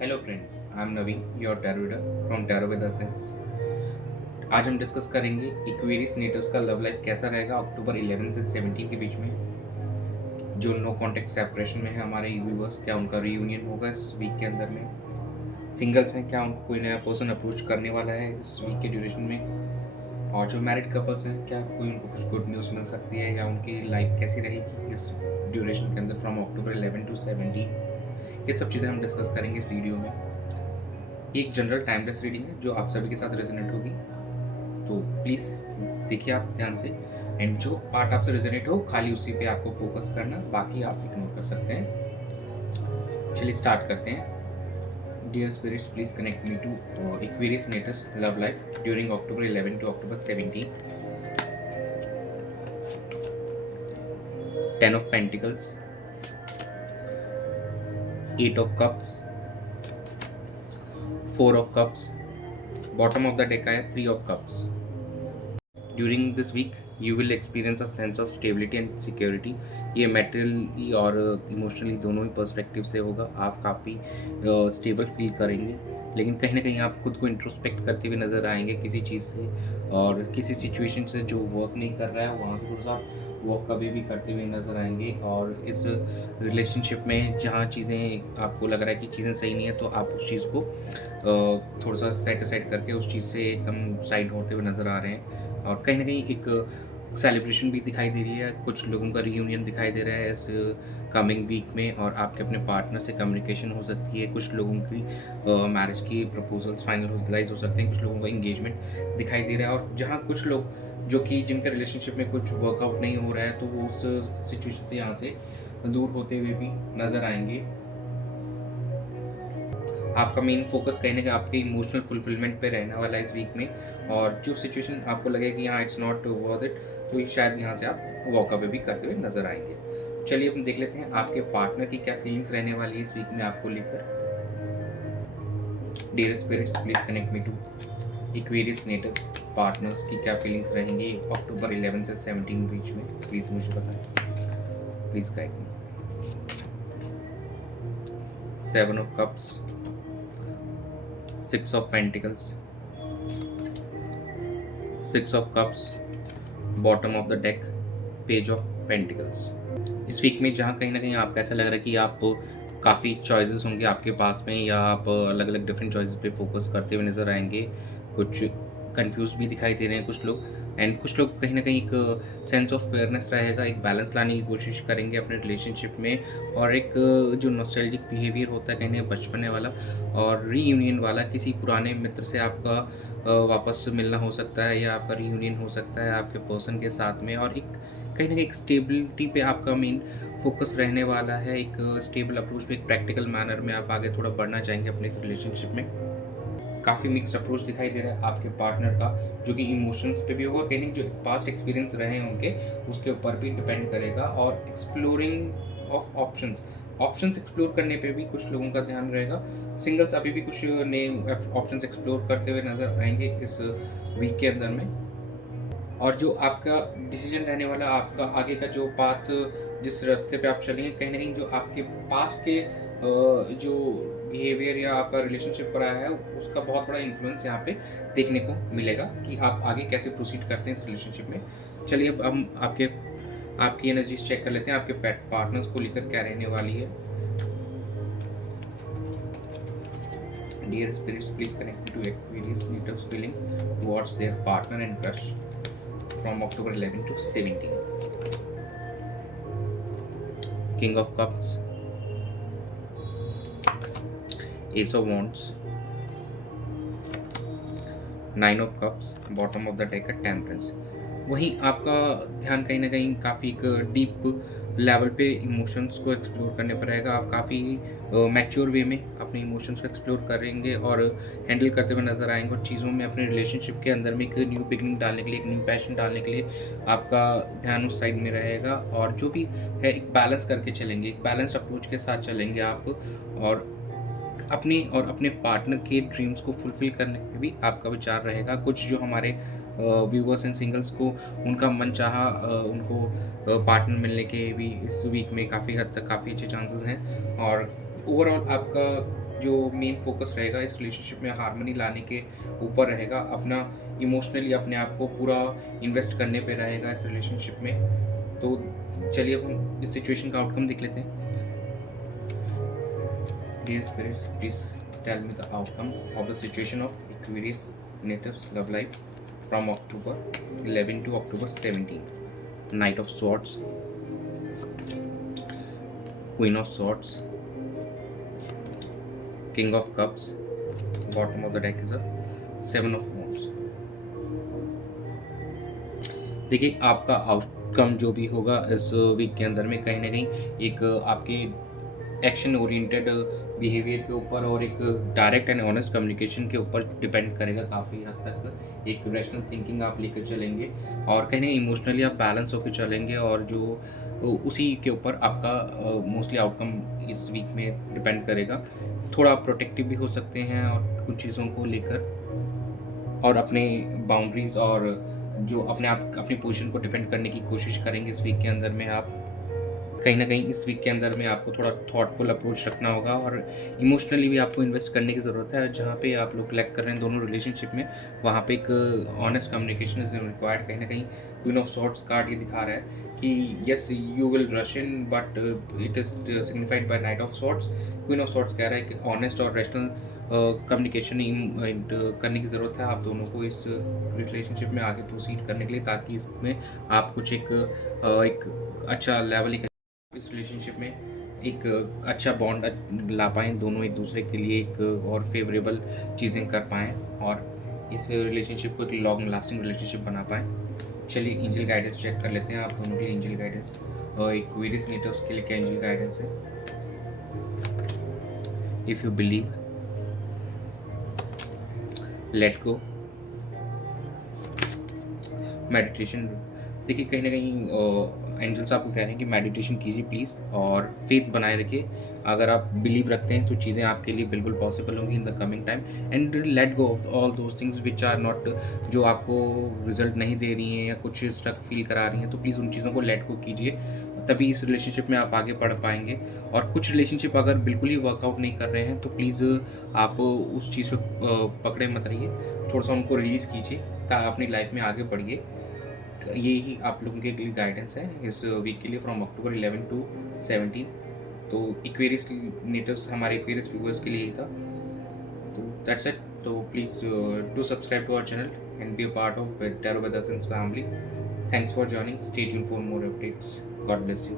Hello friends, I am Naveen, your tarot reader from tarot with असेंस। आज हम discuss करेंगे Aquarius natives का love life कैसा रहेगा अक्टूबर 11 से 17 के बीच में। जो नो कॉन्टैक्ट सेपरेशन में है हमारे व्यूवर्स, क्या उनका रीयूनियन होगा इस वीक के अंदर में? सिंगल्स हैं, क्या उनको कोई नया पर्सन अप्रोच करने वाला है इस वीक के ड्यूरेशन में? और जो मैरिड कपल्स हैं, क्या कोई उनको कुछ गुड न्यूज़ मिल सकती है या उनकी लाइफ कैसी रहेगी इस ड्यूरेशन के अंदर फ्रॉम अक्टूबर 11 टू 17? ये सब चीज़ें हम डिस्कस करेंगे इस वीडियो में। एक जनरल टाइमलेस रीडिंग है जो आप सभी के साथ रेजोनेट होगी, तो प्लीज़ देखिए आप ध्यान से, एंड जो पार्ट आपसे रेजोनेट हो खाली उसी पे आपको फोकस करना, बाकी आप इग्नोर कर सकते हैं। चलिए स्टार्ट करते हैं। Dear spirits, please connect me to Aquarius natives love life during October 11 to October 17। 10 of pentacles, 8 of cups, 4 of cups, bottom of the deck आया 3 of cups. During this week you will experience a sense of stability and security. ये materially और emotionally दोनों ही perspective से होगा। आप काफ़ी stable feel करेंगे, लेकिन कहीं ना कहीं आप खुद को इंट्रोस्पेक्ट करते हुए नज़र आएंगे किसी चीज़ से, और किसी सिचुएशन से जो वर्क नहीं कर रहा है वहाँ से थोड़ा सा वर्क कभी भी करते हुए नज़र आएंगे। और इस रिलेशनशिप में जहाँ चीज़ें आपको लग रहा है कि चीज़ें सही नहीं है, तो आप उस चीज़ को थोड़ा सा सेट असाइड करके उस चीज़ से एकदम साइड होते हुए नज़र आ रहे हैं। और कहीं ना कहीं एक सेलिब्रेशन भी दिखाई दे रही है, कुछ लोगों का रीयूनियन दिखाई दे रहा है इस कमिंग वीक में, और आपके अपने पार्टनर से कम्युनिकेशन हो सकती है। कुछ लोगों की मैरिज की प्रपोजल्स फाइनलाइज हो सकते हैं, कुछ लोगों का इंगेजमेंट दिखाई दे रहा है। और जहाँ कुछ लोग जो कि जिनके रिलेशनशिप में कुछ वर्कआउट नहीं हो रहा है, तो वो उस सिचुएशन से यहाँ से दूर होते हुए भी नज़र आएंगे। आपका मेन फोकस कहीं ना कहीं आपके इमोशनल फुलफिलमेंट पे रहने वाला है इस वीक में, और जो सिचुएशन आपको लगे कि हाँ इट्स नॉट वर्थ इट, तो शायद यहाँ से आप वॉक अवे भी करते हुए नजर आएंगे। चलिए अपन देख लेते हैं आपके पार्टनर की क्या फीलिंग्स रहने वाली है इस वीक में आपको लेकर। Dear spirits, please connect me to Aquarius natives partners की क्या फीलिंग्स रहेंगी अक्टूबर 11 से 17 बीच में, प्लीज मुझे बताएं, please guide me. 7 of cups, 6 of Pentacles, 6 of Cups, bottom of the deck, page of pentacles. इस वीक में जहाँ कहीं ना कहीं आपको ऐसा लग रहा है कि आप काफ़ी चॉइसेस होंगे आपके पास में, या आप अलग अलग डिफरेंट चॉइसेस पे फोकस करते हुए नज़र आएंगे। कुछ कंफ्यूज भी दिखाई दे रहे हैं कुछ लोग, एंड कुछ लोग कहीं ना कहीं एक सेंस ऑफ फेयरनेस रहेगा, एक बैलेंस लाने की कोशिश करेंगे अपने रिलेशनशिप में। और एक जो नॉस्टैल्जिक बिहेवियर होता है कहीं ना बचपने वाला और रीयूनियन वाला, किसी पुराने मित्र से आपका वापस मिलना हो सकता है, या आपका रीयूनियन हो सकता है आपके पर्सन के साथ में। और एक कहीं ना कहीं एक स्टेबिलिटी पे आपका मेन फोकस रहने वाला है, एक स्टेबल अप्रोच पे, एक प्रैक्टिकल मैनर में आप आगे थोड़ा बढ़ना चाहेंगे अपने इस रिलेशनशिप में। काफ़ी मिक्स्ड अप्रोच दिखाई दे रहा है आपके पार्टनर का, जो कि इमोशंस पे भी होगा, कहीं जो पास्ट एक्सपीरियंस रहे हैं उनके, उसके ऊपर भी डिपेंड करेगा। और एक्सप्लोरिंग ऑफ ऑप्शंस एक्सप्लोर करने पे भी कुछ लोगों का ध्यान रहेगा। सिंगल्स अभी भी कुछ नए ऑप्शंस एक्सप्लोर करते हुए नजर आएंगे इस वीक के अंदर में। और जो आपका डिसीजन रहने वाला, आपका आगे का जो पाथ, जिस रास्ते पे आप चलेंगे, कहीं ना कहीं जो आपके पास्ट के जो बिहेवियर या आपका रिलेशनशिप पर आया है, उसका बहुत बड़ा इन्फ्लुएंस यहाँ पे देखने को मिलेगा कि आप आगे कैसे प्रोसीड करते हैं इस रिलेशनशिप में। चलिए अब हम आपकी एनर्जीज चेक कर लेते हैं, आपके पार्टनर्स को लेकर क्या रहने वाली है। Dear spirits, please connect to Aquarius natives feelings towards their partner and crush from October 11 to 17. King of Cups, Ace of Wands, 9 of Cups, bottom of the deck है Temperance। वहीं आपका ध्यान कहीं ना कहीं काफ़ी एक डीप लेवल पे इमोशंस को एक्सप्लोर करने पर रहेगा। आप काफ़ी मैच्योर वे में अपने इमोशंस को एक्सप्लोर करेंगे और हैंडल करते हुए नजर आएंगे, और चीज़ों में अपने रिलेशनशिप के अंदर में एक न्यू बिगनिंग डालने के लिए, एक न्यू पैशन डालने के लिए आपका ध्यान उस साइड में रहेगा। और जो भी है एक बैलेंस करके चलेंगे, एक बैलेंस अप्रोच के साथ चलेंगे आप, और अपने पार्टनर के ड्रीम्स को फुलफिल करने पे भी आपका विचार रहेगा। कुछ जो हमारे व्यूवर्स एंड सिंगल्स को उनका मन चाहा उनको पार्टनर मिलने के भी इस वीक में काफ़ी हद तक काफ़ी अच्छे चांसेस हैं। और ओवरऑल आपका जो मेन फोकस रहेगा इस रिलेशनशिप में हार्मनी लाने के ऊपर रहेगा, अपना इमोशनली अपने आप को पूरा इन्वेस्ट करने पे रहेगा इस रिलेशनशिप में। तो चलिए अब हम इस सिचुएशन का आउटकम देख लेते हैं। Dear spirits, please tell me the outcome of the situation of Aquarius natives love life from October 11 to October 17. Knight of Swords, Queen of Swords, King of Cups, bottom of the deck is a Seven of Wands. देखिए आपका outcome जो भी होगा इस week के अंदर में कहीं ना कहीं एक आपके एक्शन ओरिएंटेड बिहेवियर के ऊपर और एक डायरेक्ट एंड ऑनेस्ट कम्युनिकेशन के ऊपर डिपेंड करेगा काफ़ी हद तक। एक रैशनल थिंकिंग आप लेकर चलेंगे और कहीं ना इमोशनली आप बैलेंस होकर चलेंगे और जो उसी के ऊपर आपका मोस्टली आउटकम इस वीक में डिपेंड करेगा। थोड़ा प्रोटेक्टिव भी हो सकते हैं और कुछ चीज़ों को लेकर और अपने बाउंड्रीज़ और जो अपने आप अपनी पोजीशन को डिफेंड करने की कोशिश करेंगे इस वीक के अंदर में आप। कहीं न कहीं इस वीक के अंदर में आपको थोड़ा थॉटफुल अप्रोच रखना होगा और इमोशनली भी आपको इन्वेस्ट करने की ज़रूरत है। जहाँ पे आप लोग लैक कर रहे हैं दोनों रिलेशनशिप में, वहाँ पे एक ऑनेस्ट कम्युनिकेशन इज़ रिक्वायर्ड। कहीं न कहीं क्वीन ऑफ सॉर्ड्स कार्ड ये दिखा रहा है कि yes you will rush in but it is signified by knight of swords. Queen of swords कह रहा है कि ऑनेस्ट और रैशनल कम्युनिकेशन करने की ज़रूरत है आप दोनों को इस रिलेशनशिप में आगे प्रोसीड करने के लिए, ताकि इसमें आप कुछ एक अच्छा लेवल इस रिलेशनशिप में एक अच्छा बॉन्ड ला पाएँ, दोनों एक दूसरे के लिए एक और फेवरेबल चीज़ें कर पाएँ और इस रिलेशनशिप को एक लॉन्ग लास्टिंग रिलेशनशिप बना पाएँ। चलिए एंजल गाइडेंस चेक कर लेते हैं आप दोनों के लिए एंजल गाइडेंस। एक्वेरियस नेटिव्स के लिए क्या एंजल गाइडेंस है? If you believe, let go, meditation. देखिए कहीं न कहीं एंजल्स आपको कह रहे हैं कि मेडिटेशन कीजिए प्लीज़ और फेथ बनाए रखिए। अगर आप बिलीव रखते हैं तो चीज़ें आपके लिए बिल्कुल पॉसिबल होंगी in the coming time. And let go of all those things which are not, जो आपको रिज़ल्ट नहीं दे रही हैं या कुछ स्ट्रक फ़ील करा रही हैं, तो प्लीज़ उन चीज़ों को लेट गो कीजिए। तभी इस रिलेशनशिप में आप आगे बढ़ पाएँगे। और कुछ रिलेशनशिप अगर बिल्कुल ही वर्कआउट नहीं कर रहे हैं तो प्लीज़ आप उस चीज़ पे पकड़े मत रहिए। थोड़ा-सा उनको रिलीज़ कीजिए अपनी लाइफ़ में आगे बढ़िए। यही आप लोगों के लिए गाइडेंस है इस वीक के लिए फ्रॉम अक्टूबर 11 टू 17। तो एक्वेरियस नेटिव्स हमारे एक्वेरियस व्यूअर्स के लिए ही था। तो दैट्स इट। तो please do subscribe to our channel and be a part of tarot with us family. Thanks for joining. Stay tuned for more updates. God bless you.